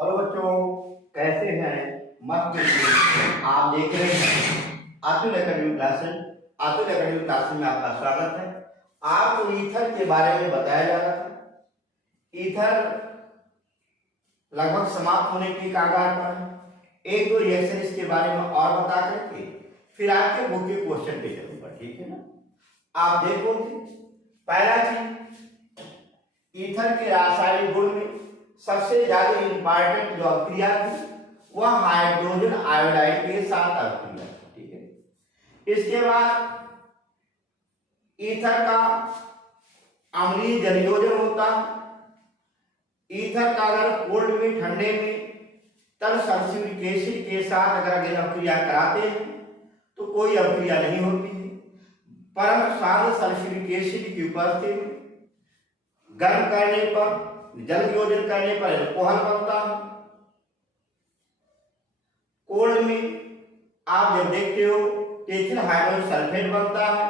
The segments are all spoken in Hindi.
हेलो बच्चों, कैसे हैं? मस्त बिल्कुल। आप देख रहे हैं Atul academy classes. Atul academy classes में आपका स्वागत है। आपको ईथर के बारे में बताया जा रहा था। ईथर लगभग समाप्त होने की कगार पर है। एक दो रिएक्शन इसके बारे में और बता करके फिर आपके बुक के क्वेश्चन पे चलूंगा, ठीक है ना? आप देखोगे, पहला चीज, ईथर के रासायनिक गुण में सबसे ज्यादा इंपॉर्टेंट जो अभिक्रिया थी वह हाइड्रोजन आयोडाइड के साथ अभिक्रिया थी, ठीक है। इसके बाद ईथर का अम्लीय जलयोजन होता है। ईथर का अगर कोल्ड में, ठंडे में तब सल्फ्यूरिक एसिड के साथ अगर अभिक्रिया कराते हैं तो कोई अभिक्रिया नहीं होती है, परंतु साथ सल्फ्यूरिक एसिड की उपस्थिति में गर्म करने पर, जल योजन करने पर अल्कोहल बनता है। कोल्ड में आप जब देखते हो तो एथिल हाइड्रोजन सल्फेट बनता है।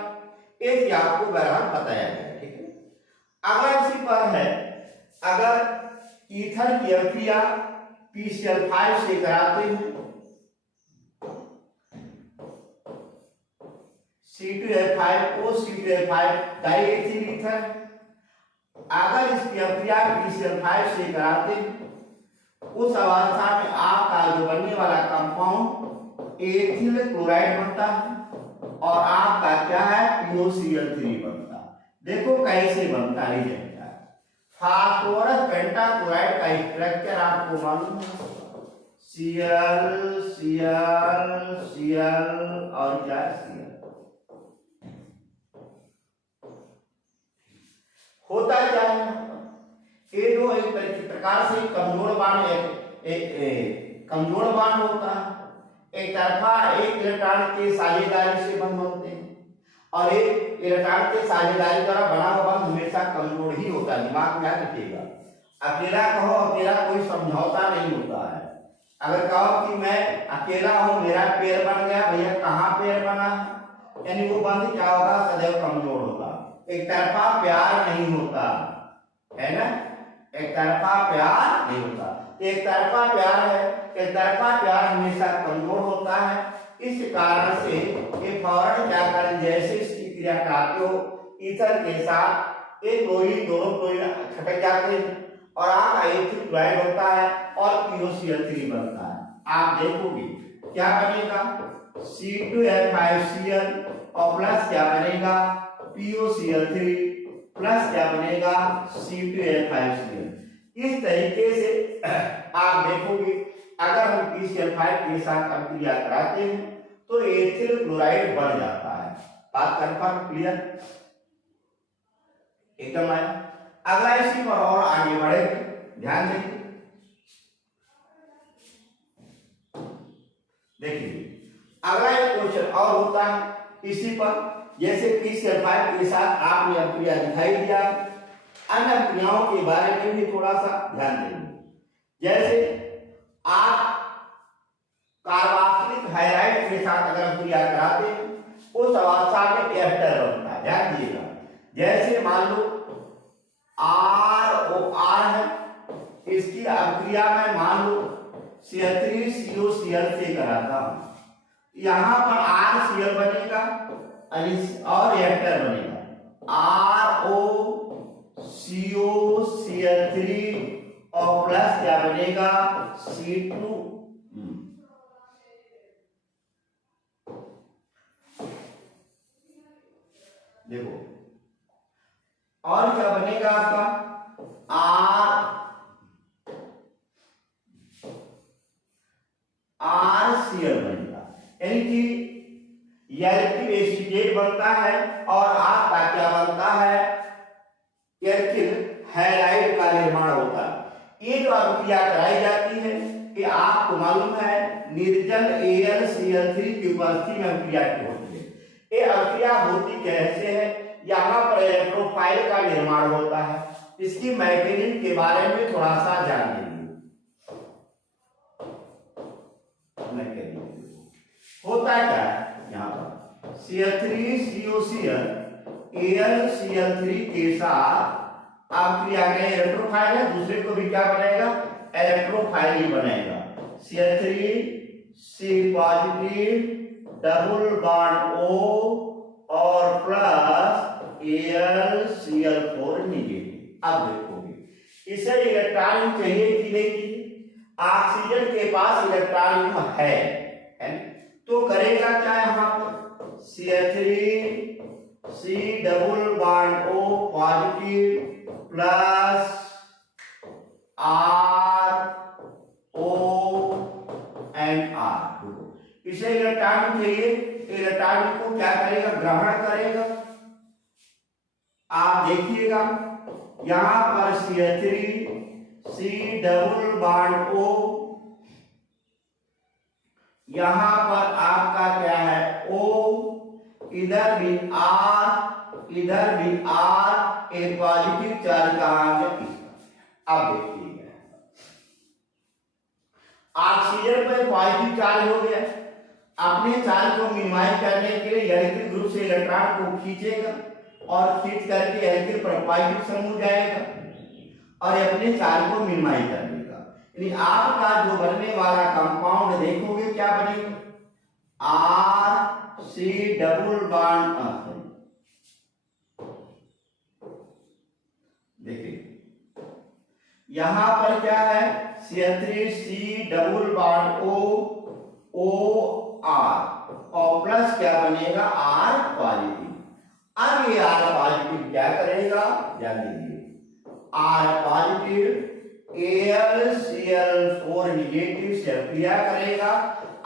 ये आपको बहरहाल बताया गया, ठीक है। अगला इसी पर है, अगर ईथर की अभिक्रिया PCl5 से कराते हैं, C2H5O C2H5 डाइएथिल ईथर, अगर इसकी अभिक्रिया PCl5 से कराते हैं उस अवस्था में आपका जो बनने वाला कंपाउंड एथिल क्लोराइड बनता है और आपका क्या है, POCl3 बनता है। देखो कैसे बनता है, फास्फोरस पेंटाक्लोराइड का स्ट्रक्चर आपको मालूम है, Cl Cl Cl और क्या Cl होता क्या है। ये जो एक प्रकार से कमजोर बांड कमजोर बांड होता है। एक तरफा एक इलेक्ट्रॉन के साझेदारी से बंध होते हैं और एक इलेक्ट्रॉन के साझेदारी द्वारा बना हुआ बंध हमेशा कमजोर ही होता है। दिमाग में याद रखिएगा, अकेला कहो अकेला कोई समझौता नहीं होता है। अगर कहो कि मैं अकेला हूं, मेरा पैर बन गया, भैया कहाँ पैर बना, यानी वो बंध क्या होगा, सदैव कमजोर होगा। एक तरफा प्यार नहीं होता है ना, एक तरफा प्यार नहीं होता। एक तरफा प्यार है, एक तरफा प्यार हमेशा कमजोर होता है। इस कारण से ये फौरन क्या करें, जैसे इसकी क्रिया कराते हो ईथर के साथ, एक क्लोरीन दोनों क्लोरीन छटक जाते हैं और आपका एथिल क्लोराइड होता है और POCl3 बनता है। आप देखोगे क्या बनेगा, C2H5Cl और प्लस क्या बनेगा, POCl3 प्लस क्या बनेगा, C2H5Cl। इस तरीके से आप देखोगे, अगर हम PCl5 के साथ अभिक्रिया कराते हैं तो एथिल क्लोराइड बन जाता है। बात कंफर्म, क्लियर, एकदम आया। अगला इसी पर और आगे बढ़े, ध्यान देखिए। देखिए अगला एक क्वेश्चन और होता है इसी पर, जैसे PCl5 के साथ आपने अभिक्रिया दिखाई दिया, अन्य अभिक्रियाओं के बारे में भी थोड़ा सा ध्यान देंगे। जैसे आप कार्बोक्सिलिक हाइड्राइड के साथ अगर अभिक्रिया कराते हैं उस अवस्था में एस्टर बनता है, ध्यान दीजिएगा। जैसे मान लो ROR है, इसकी अभिक्रिया में मान लो Cl3COCl से कराता हूं, यहां पर RCl बनेगा और एस्टर बनेगा ROCOCl3 और प्लस क्या बनेगा, C2। देखो और क्या बनेगा आपका, RCl बनेगा, यानी कि एल्किल एसीटेट बनता है और आपका क्या बनता है, एल्किल हैलाइड का निर्माण होता है। ये जो अभिक्रिया कराई जाती है कि आपको मालूम है निर्जल AlCl3 की उपस्थिति में अभिक्रिया होती है। ये अभिक्रिया होती कैसे है, यहाँ पर इलेक्ट्रोफाइल का निर्माण होता है। इसकी मैकेनिज्म के बारे में थोड़ा सा जान लीजिए। होता क्या है, यहाँ पर Cl3COCl AlCl3 के साथ अब क्रिया का इलेक्ट्रोफाइल है, दूसरे को भी क्या बनेगा, इलेक्ट्रोफाइल ही बनेगा। Cl3 C positive double bond O और प्लस AlCl4 नेगेटिव। अब देखोगे इसे इलेक्ट्रॉन चाहिए कि नहीं चाहिए, ऑक्सीजन के पास इलेक्ट्रॉन है तो करेगा क्या यहाँ पर, Cl3 C double bond O positive plus R O and R। इसे इलेक्ट्रॉन चाहिए, इलेक्ट्रॉन को क्या करेगा, ग्रहण करेगा। आप देखिएगा यहां पर Cl3 C double bond O, यहां पर आपका क्या है O, इधर भी R, इधर भी R, एक पॉजिटिव चार्ज कहां है। अब देखिएगा ऑक्सीजन पर पॉजिटिव चार्ज हो गया, अपने चार्ज को मिनिमाइज करने के लिए एल्किल ग्रुप से इलेक्ट्रॉन को खींचेगा और खींच करके एल्किल पर पॉजिटिव समूह जाएगा और अपने चार्ज को मिनिमाइज कर देगा। यानी आपका जो बनने वाला कंपाउंड देखोगे क्या बनेगा, आर सी डबल बॉन्ड, देखिए यहां पर क्या है Cl3C double bond O R और प्लस क्या बनेगा R पॉजिटिव। अब ये R पॉजिटिव क्या करेगा, ध्यान दीजिए, R पॉजिटिव AlCl4 नेगेटिव से क्रिया करेगा,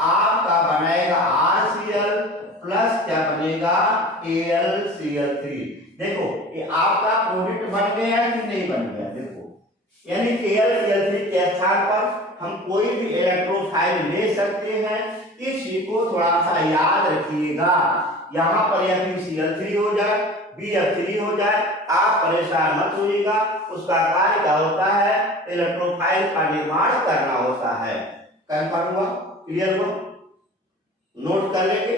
आपका बनेगा RCl प्लस क्या बनेगा AlCl3। देखो ये आपका प्रोडक्ट बन गया कि नहीं बन गया, देखो यानी AlCl3 के स्थान पर हम कोई भी इलेक्ट्रोफाइल ले सकते हैं। इसी को थोड़ा सा याद रखिएगा, यहाँ पर या फिर Cl3 हो जाए BF3 हो जाए, आप परेशान मत होइएगा। उसका कार्य क्या होता है, इलेक्ट्रोफाइल का निर्माण करना होता है। कंफर्म हुआ, क्लियर हुआ, नोट कर लेंगे,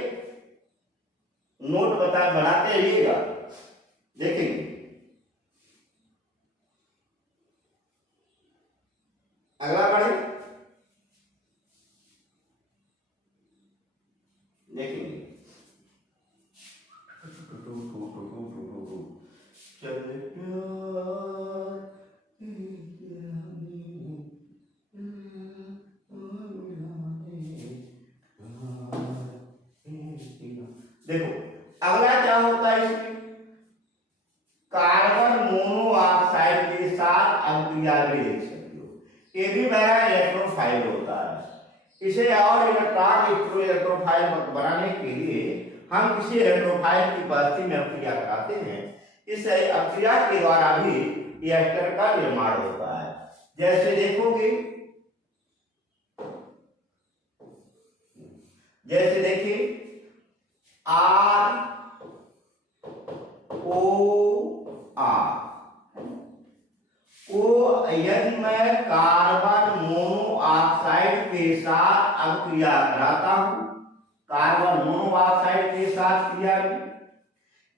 नोट बनाते रहिएगा, देखेंगे। अगला पढ़े, देखेंगे। देखो अगला क्या होता है, इसमें कार्बन मोनोऑक्साइड के साथ अभिक्रिया भी देख सकते हो, ये भी मेरा इलेक्ट्रोफाइल होता है। इसे और इलेक्ट्रोफाइल बनाने के लिए हम किसी इलेक्ट्रोफाइल की उपस्थिति में अभिक्रिया कराते हैं। इस अभिक्रिया के द्वारा भी रिएक्टर का निर्माण होता है। जैसे देखोगे, जैसे देखिए R O R को यदि मैं कार्बन मोनोऑक्साइड के साथ अभिक्रिया कराता हूं, कार्बन मोनोऑक्साइड के साथ क्रिया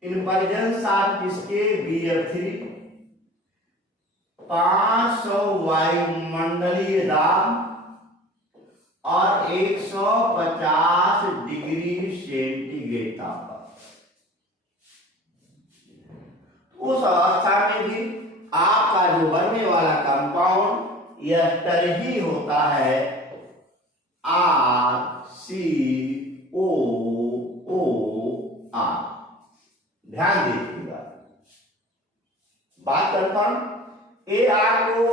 इन प्रेजेंस ऑफ इसके BF3 500 वायुमंडलीय दाब और 150 डिग्री सेंटीग्रेड तापमान, उस अवस्था में भी आपका जो बनने वाला कंपाउंड एस्टर ही होता है RCOOR। ध्यान दीजिएगा, बात कंफर्म। AR को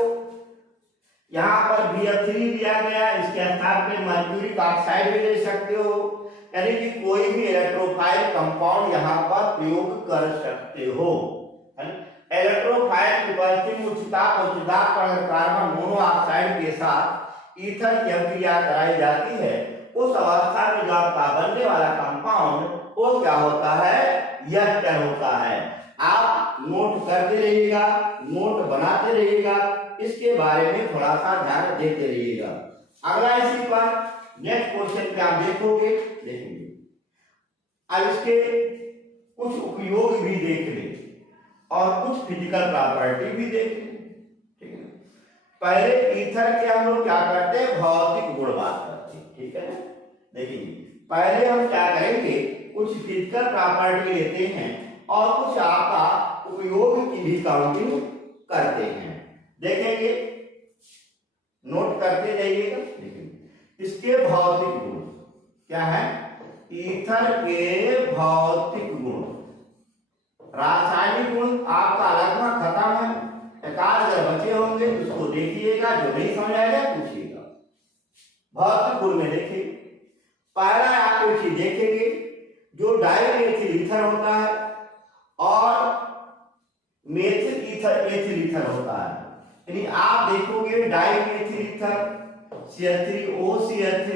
यहां पर BF3 लिया गया, इसके स्थान पे मर्क्यूरिक ऑक्साइड भी ले सकते हो, यानी कि कोई भी इलेक्ट्रोफाइल कंपाउंड यहां पर प्रयोग कर सकते हो। इलेक्ट्रोफाइल की उपस्थिति में उच्च ताप पर कार्बन मोनोऑक्साइड के साथ ईथर की अभिक्रिया कराई जाती है। उस अवस्था में जो आपका बनने वाला कंपाउंड वो क्या होता है, एस्टर होता है। आप नोट करते रहिएगा, नोट बनाते रहिएगा, इसके बारे में थोड़ा सा ध्यान देते रहिएगा। अगला इसी पर नेक्स्ट क्वेश्चन पे आप देखोगे, देखेंगे। अब इसके कुछ उपयोग भी देख ले। और कुछ फिजिकल प्रॉपर्टी भी देखेंगे। ठीक है, पहले ईथर के हम लोग क्या करते हैं, भौतिक गुण बात करते हैं। ठीक है ना, देखिए पहले हम क्या करेंगे, कुछ फिजिकल प्रॉपर्टी लेते हैं और कुछ आपका उपयोग की भी काउंटिंग करते हैं। देखेंगे, नोट करते जाइएगा। देखिए इसके भौतिक गुण क्या है, ईथर के भौतिक गुण। रासायनिक गुण आपका लगभग खत्म है, एक आध अगर बचे होंगे तो उसको देखिएगा, जो नहीं समझ आएगा पूछिएगा। भौतिक गुण में देखिए, पहला आप एक चीज देखेंगे, जो डाइमेथिल ईथर होता है और मेथिल ईथर एथिल ईथर होता है। यानी आप देखोगे डाइमेथिल ईथर CH3OCH3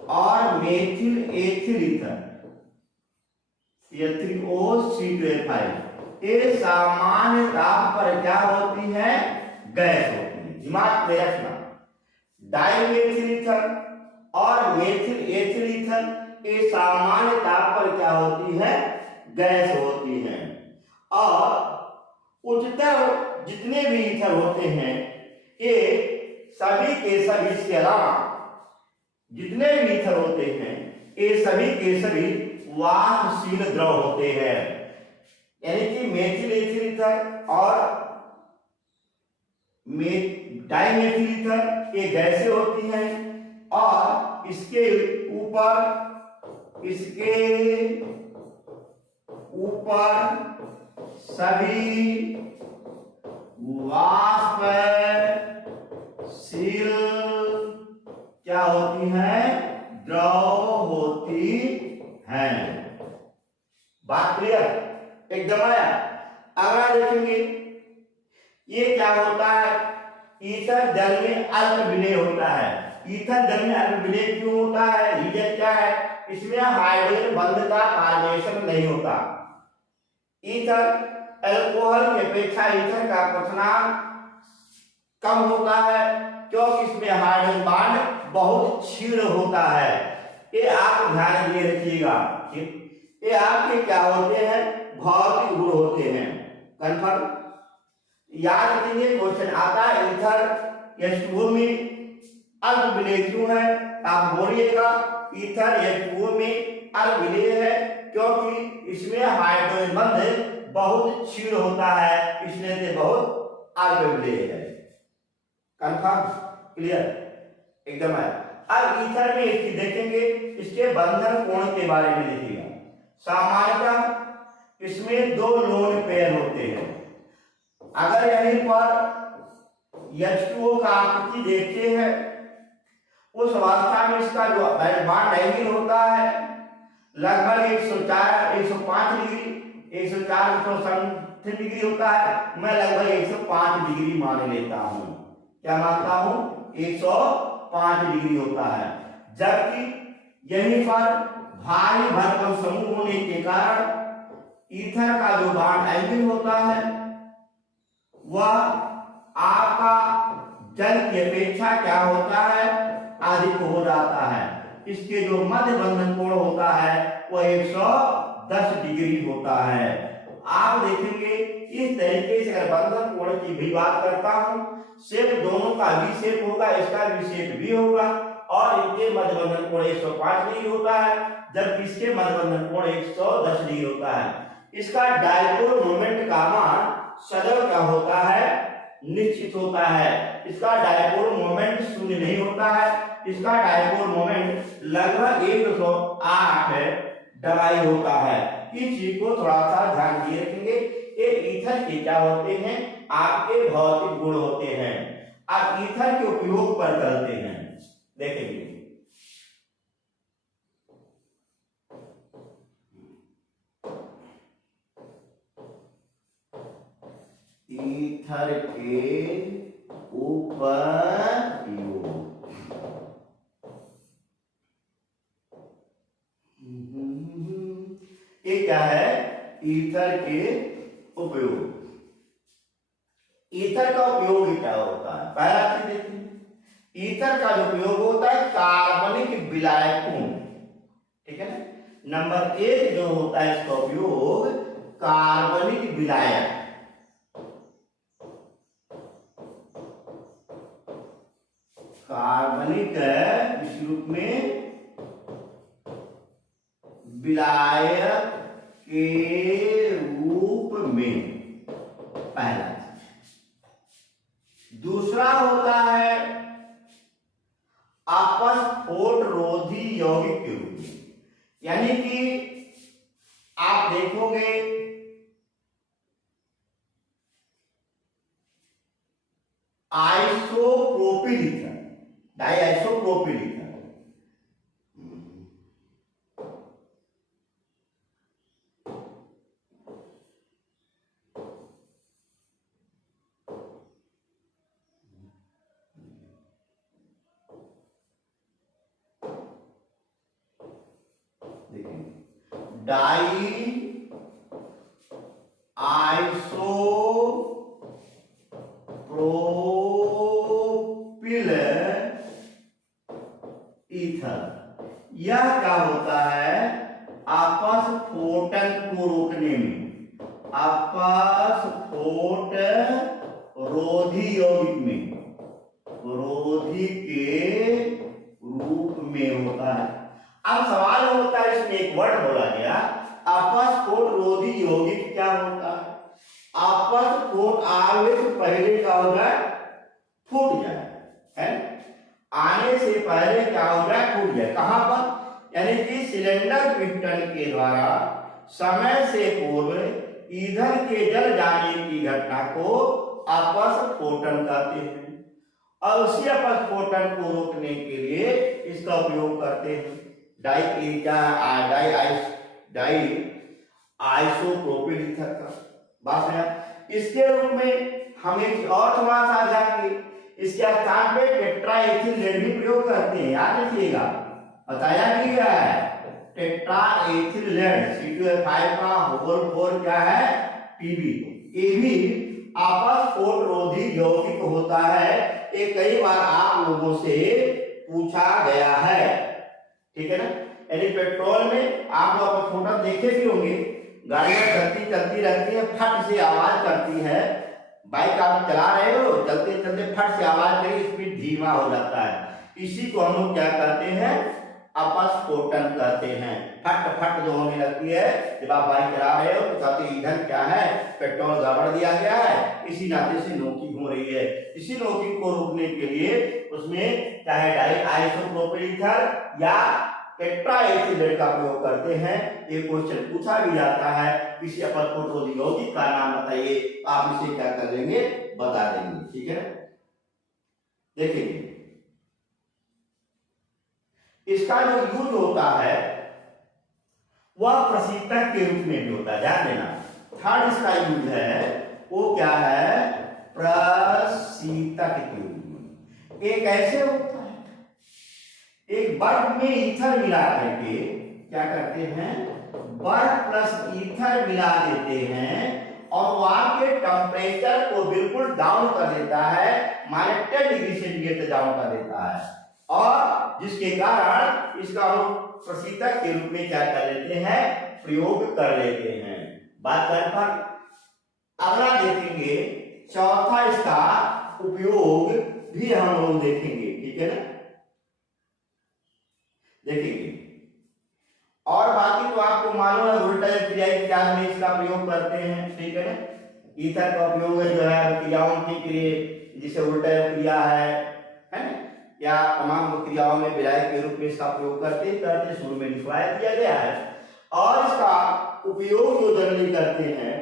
और मेथिल एथिल ईथर CH3OC2H5 ये सामान्य ताप पर क्या होती है, गैस होती है। दिमाग में रखना, डाइमेथिल ईथर और मेथिल एथिल ईथर ये सामान्य ताप पर क्या होती है, गैस होती है। और उच्चतर जितने भी ईथर होते हैं ये सभी के सभी, इसके अलावा जितने भी ईथर होते हैं ये सभी के सभी वाष्पशील द्रव होते हैं। यानी कि मेथिल एथिल ईथर और डाइमेथिल ईथर ये गैसें होती हैं और इसके ऊपर सभी वाष्पशील क्या होती हैं, द्रव होती हैं। बात क्लियर, एकदम आया। अगला देखेंगे, ये क्या होता है, ईथर जल में अल्प विलेय होता है। ईथर जल में अल्प विलेय क्यों होता है, रीजन क्या है, इसमें हाइड्रोजन बंध का फॉर्मेशन नहीं होता। ईथर अल्कोहल की अपेक्षा ईथर का क्वथनांक कम होता है क्योंकि इसमें हाइड्रोजन बॉन्ड बहुत क्षीण होता है। ये आप ध्यान दिए रखिएगा। ये आपके क्या होते हैं, भौतिक गुण होते हैं। कंफर्म याद रखिए, क्वेश्चन आता है ईथर H2O में अल्प विलेय क्यों है, आप बोलिएगा ईथर H2O में अल्प विलेय है क्योंकि इसमें हाइड्रोजन बंध बहुत क्षीण होता है, इसलिए से बहुत अल्प विलेय है। कंफर्म, क्लियर, एकदम है। अब ईथर में एक चीज देखेंगे, इसके बंधन कोण के बारे में देखिएगा। सामान्यतः इसमें दो लोन पेयर होते हैं। अगर यहीं पर H2O का आकृति देखते हैं, उस अवस्था में इसका जो बॉन्ड एंगल होता है लगभग 104 105 डिग्री 104 107 डिग्री होता है। मैं लगभग 105 डिग्री मान लेता हूं। क्या मानता हूं, 105 डिग्री होता है। जबकि यहीं पर भारी भरकम समूह होने के कारण ईथर का जो बॉन्ड एंगल होता है वह आपका जल की अपेक्षा क्या होता है, अधिक हो जाता है। इसके जो मध्य बंधन कोण होता है वह 110 डिग्री होता है। आप देखेंगे इस तरीके से अगर बंधन कोण की भी बात करता हूं, शेप दोनों का भी शेप होगा, इसका भी शेप भी होगा और इनके मध्य बंधन कोण 105 डिग्री होता है जबकि इसके मध्य बंधन कोण 110 डिग्री होता है। इसका डायपोल मोमेंट का मान सदैव क्या होता है, निश्चित होता है। इसका डायपोल मोमेंट शून्य नहीं होता है, इसका डायपोल मोमेंट लगभग 108 डबाई होता है। इस चीज को थोड़ा सा ध्यान दिए रखेंगे। ये ईथर के क्या होते हैं, आपके भौतिक गुण होते हैं। अब ईथर के उपयोग पर चलते हैं, देखेंगे। ईथर के उपयोग, ये क्या है, ईथर के उपयोग। ईथर का उपयोग क्या होता है, पहला चीज देखिए, ईथर का जो उपयोग होता है कार्बनिक विलायकों, ठीक है ना। नंबर 1 जो होता है इसका उपयोग कार्बनिक विलायक, कार्बनिक इस रूप में विलायक के रूप में, पहला चीज। दूसरा होता है अपस्फोट रोधी यौगिक के रूप में, यानी कि आप देखोगे isopropyl ether, di isopropyl ether, di isopropyl ether, यह क्या होता है, अपस्फोटन को रोकने में, अपस्फोट रोधी यौगिक में, रोधी के रूप में होता है। अब सवाल होता है, इसमें एक वर्ड बोला गया अपस्फोट रोधी यौगिक क्या होता है। अपस्फोट आने से पहले क्या हो जाए, फूट जाए, है आने से पहले क्या हो जाए, फूट जाए। कहां पर, यानी कि सिलेंडर पिस्टन के द्वारा समय से पूर्व ईंधन के जल जाने की घटना को अपस्फोटन कहते हैं, और उसी अपस्फोटन को रोकने के लिए इसका उपयोग करते हैं डाई आइसोप्रोपिल ईथर का। बात है, इसके रूप में हम एक और थोड़ा सा जाएंगे, इसके स्थान पे टेट्राएथिल लेड भी प्रयोग करते हैं, याद रखिएगा, बताया भी गया है। टेट्राएथिल लेड C2H5 का होल 4 क्या है, Pb। ये भी अपस्फोट रोधी यौगिक होता है, ये कई बार आप लोगों से पूछा गया है, ठीक है ना। यानी पेट्रोल में आप लोग अपस्फोटन देखे भी होंगे, गाड़ियां चलती रहती है, फट से आवाज करती है, बाइक आप चला रहे हो, चलते चलते फट से आवाज करी, स्पीड धीमा हो जाता है, इसी को हम लोग क्या कहते हैं, अपस्फोटन कहते हैं। फट फट जो होने लगती है जब आप बाइक चला रहे हो, तो कहते ईंधन क्या है, पेट्रोल गड़बड़ दिया गया है, इसी नाते से नोकिंग हो रही है। इसी नोकिंग को रोकने के लिए उसमें चाहे डाई आइसोप्रोपिल ईथर या टेट्राएथिल लेड का प्रयोग करते हैं। ये क्वेश्चन पूछा भी जाता है, किसी अपस्फोट रोधी यौगिक का नाम बताइए, आप इसे क्या कर देंगे, बता देंगे, ठीक है। देखिए इसका जो यूज होता है वह प्रशीतक के रूप में भी होता है, ध्यान देना। थर्ड इसका यूज है वो क्या है, प्रशीतक के रूप में। एक ऐसे होता है, एक बर्फ में ईथर मिला करके क्या करते हैं, बर्फ प्लस ईथर मिला देते हैं और वहां के टेम्परेचर को बिल्कुल डाउन कर देता है, -10 डिग्री सेंटीग्रेड तक डाउन कर देता है, और जिसके कारण इसका हम प्रशीतक के रूप में क्या कर लेते हैं, प्रयोग कर लेते हैं। बात करने पर अगला देखेंगे, चौथा इसका उपयोग भी हम लोग देखेंगे, ठीक है ना, देखेंगे। और बाकी तो आपको मालूम है, वोल्टेज क्रियाई इत्यादि में इसका प्रयोग करते हैं, ठीक है ना। ईथर का उपयोग जो है क्रियाओं के लिए, जिसे वोल्टेज क्रिया है ना, या तमाम क्रियाओं में विलायक के रूप में इसका प्रयोग करते शुरू में लिखवाया दिया गया है। और इसका उपयोग जो जनरली करते हैं,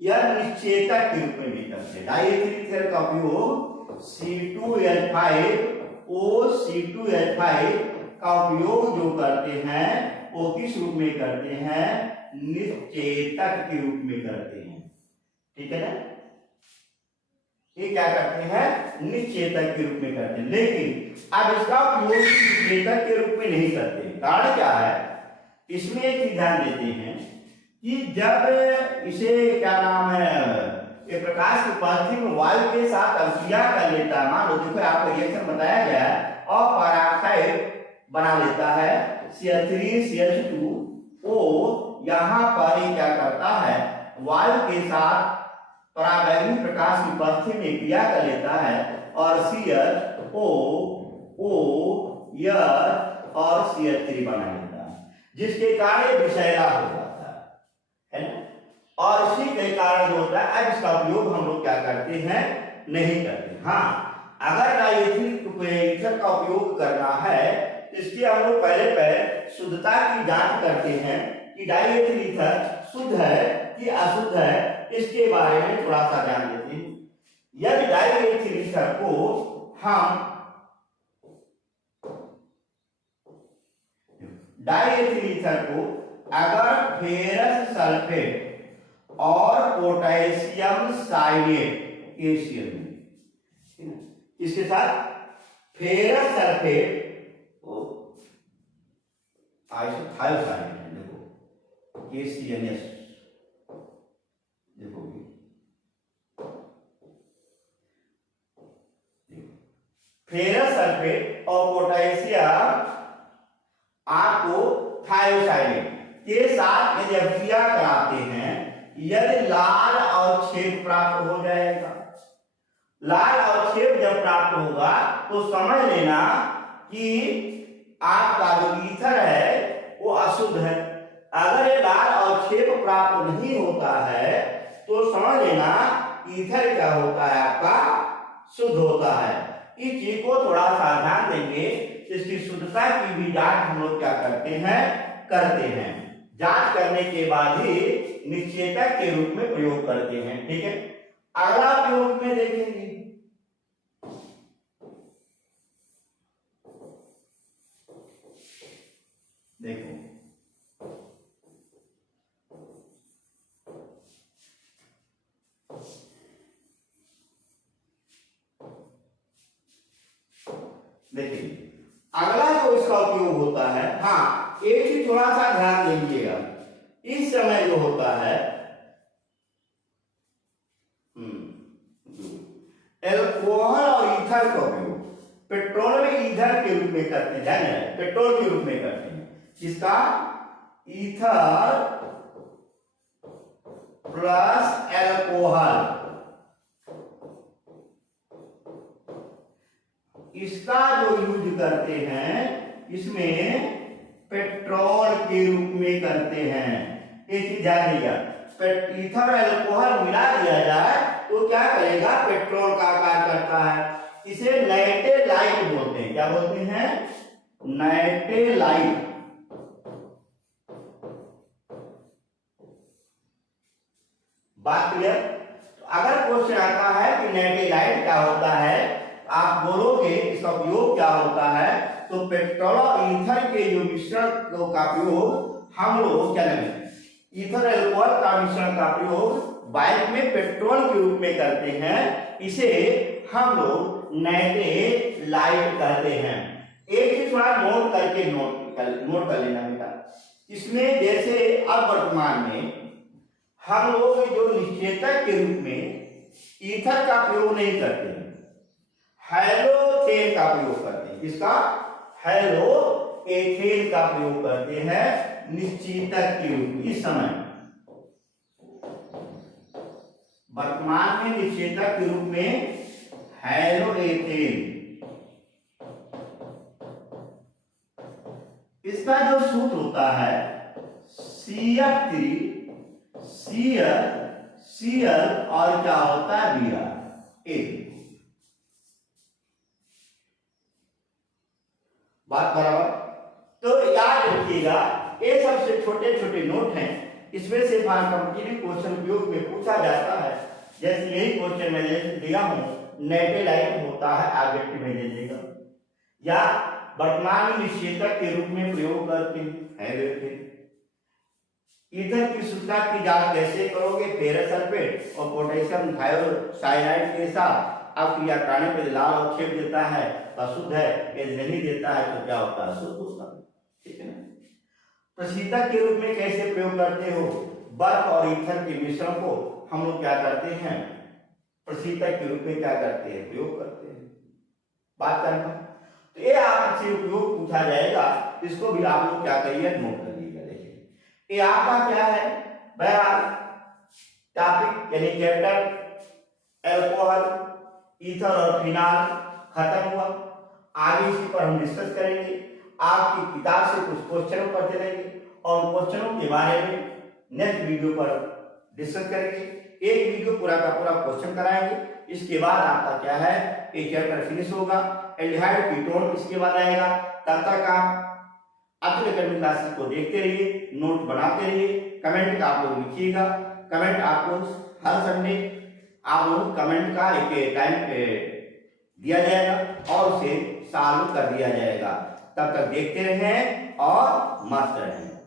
यह निश्चेतक के रूप में भी करते हैं। डाईएथिल ईथर का उपयोग C2H5O का उपयोग जो करते हैं वो किस रूप में करते हैं, निश्चेतक के रूप में करते हैं, ठीक है ना। ये क्या करते हैं, निश्चेतक के रूप में करते हैं, लेकिन अब इसका उपयोग निश्चेतक के रूप में नहीं करते। कारण क्या है, इसमें एक ध्यान देते हैं कि जब इसे क्या नाम है, ये प्रकाश की उपस्थिति में वायु के साथ अभिक्रिया कर लेता है, मान लो देखो आपको रिएक्शन बताया गया है, और पेरोक्साइड बना लेता है Cl3CH2O, यहाँ पर ये क्या करता है, वायु के साथ पराबैंगनी प्रकाश की उपस्थिति में क्रिया कर लेता है और CH OOH और CH3 बना लेता है, जिसके कारण विषैला हो जाता है ना। और इसी के कारण जो होता है, अब इसका उपयोग हम लोग क्या करते हैं, नहीं करते। हाँ, अगर डाइएथिल ईथर का उपयोग करना है तो इसके हम लोग पहले शुद्धता की जांच करते हैं कि डाइएथिल ईथर शुद्ध है कि अशुद्ध है, इसके बारे में थोड़ा सा ध्यान देते हैं। यदि डाइएथिल ईथर को हम डाइएथिल ईथर को अगर फेरस सल्फेट और पोटेशियम साइनेट KCl इसके साथ फेरस सल्फेट थायोसाइनेट, देखो KCNS, देखो फेरस सल्फेट और पोटेशियम आपको थायोसाइनेट के साथ यदि अभिक्रिया कराते हैं, यदि लाल अवक्षेप प्राप्त हो जाएगा। लाल अवक्षेप जब प्राप्त होगा तो समझ लेना कि आपका जो ईथर है वो अशुद्ध है। अगर ये लाल अवक्षेप प्राप्त नहीं होता है तो समझ लेना ईथर क्या होता है, आपका शुद्ध होता है। इस चीज को थोड़ा सा ध्यान देंगे, इसकी शुद्धता की भी जांच हम लोग क्या करते हैं। जांच करने के बाद ही निश्चेतक के रूप में प्रयोग करते हैं, ठीक है। अगला प्रयोग में देखेंगे, देखो देखिए अगला जो इसका उपयोग होता है, हाँ एक चीज थोड़ा सा ध्यान दीजिएगा, इस समय जो होता है एल्कोहल और ईथर का उपयोग पेट्रोल में ईथर के रूप में करते हैं, पेट्रोल के रूप में करते हैं, जिसका ईथर प्लस एल्कोहल, इसका जो यूज करते हैं इसमें पेट्रोल के रूप में करते हैं। एक चीज ध्यान दीजिएगा, ईथर और एल्कोहल मिला दिया जाए तो क्या करेगा, पेट्रोल का आकार करता है। इसे नाइट्रेलाइट बोलते हैं। क्या बोलते हैं, नाइट्रेलाइट। बात क्लियर। तो अगर क्वेश्चन आता है कि नाइट्रेलाइट क्या होता है, आप बोलोगे इसका उपयोग क्या होता है, तो पेट्रोल और ईथर के जो मिश्रण का प्रयोग हम लोग क्या करेंगे, ईथर एल्कोहल का मिश्रण का प्रयोग बाइक में पेट्रोल के रूप में करते हैं। इसे हम लोग नाइट्रेलाइट कहते हैं। एक चीज थोड़ा नोट करके नोट कर लेना बेटा, इसमें जैसे अब वर्तमान में हम लोग जो निश्चेतक के रूप में ईथर का प्रयोग नहीं करते हैं, हैलोथेन का प्रयोग करते हैं। इसका हैलोएथेन का प्रयोग करते हैं निश्चेतक के रूप में। इस समय वर्तमान में निश्चेतक के रूप में हैलोएथेन, इसका जो सूत्र होता है CH3 Cl और क्या होता है Br। बात बराबर। तो याद रखिएगा, ये सबसे छोटे छोटे नोट हैं, इसमें से कॉम्पिटिटिव क्वेश्चन उपयोग में पूछा जाता है। जैसे यही क्वेश्चन मैं दिया हूं, नाइट्रेलाइट होता है, ऑब्जेक्टिव में दे देगा, या वर्तमान में निश्चेतक के रूप में प्रयोग करते हैं। ईथर की शुद्धता की जांच कैसे करोगे, फेरस सल्फेट और पोटेशियम थायोसाइनाइड के साथ अब क्रिया कराने पर लाल अवक्षेप देता है तो शुद्ध है, यदि नहीं देता है तो क्या होता है, शुद्ध होता है, ठीक है ना। प्रशीतक के रूप में कैसे प्रयोग करते हो, बर्फ और ईथर के मिश्रण को हम लोग क्या करते हैं, प्रशीतक के रूप में क्या करते हैं, प्रयोग करते हैं। बात करना, तो ये आपसे उपयोग पूछा जाएगा, इसको भी आप लोग क्या करिए, नोट करिएगा। देखिए ये आपका क्या है, बहरहाल टॉपिक यानी चैप्टर अल्कोहल, ईथर और फिनाल खत्म हुआ। आगे इसी पर हम डिस्कस करेंगे। आपकी किताब से कुछ क्वेश्चनों पढ़ते रहेंगे और क्वेश्चनों के बारे में नेक्स्ट वीडियो पर डिस्कस करेंगे। एक वीडियो पूरा का पूरा क्वेश्चन कराएंगे, इसके बाद आपका क्या है ये चैप्टर फिनिश होगा। एल्डिहाइड कीटोन इसके बाद आएगा। तब तक आप अतुल एकेडमी क्लासेस को देखते रहिए, नोट बनाते रहिए, कमेंट आप लोग लिखिएगा। कमेंट आपको हर संडे आप लोग कमेंट का एक टाइम दिया जाएगा और उसे सॉल्व कर दिया जाएगा। तब तक देखते रहें और मस्त रहें।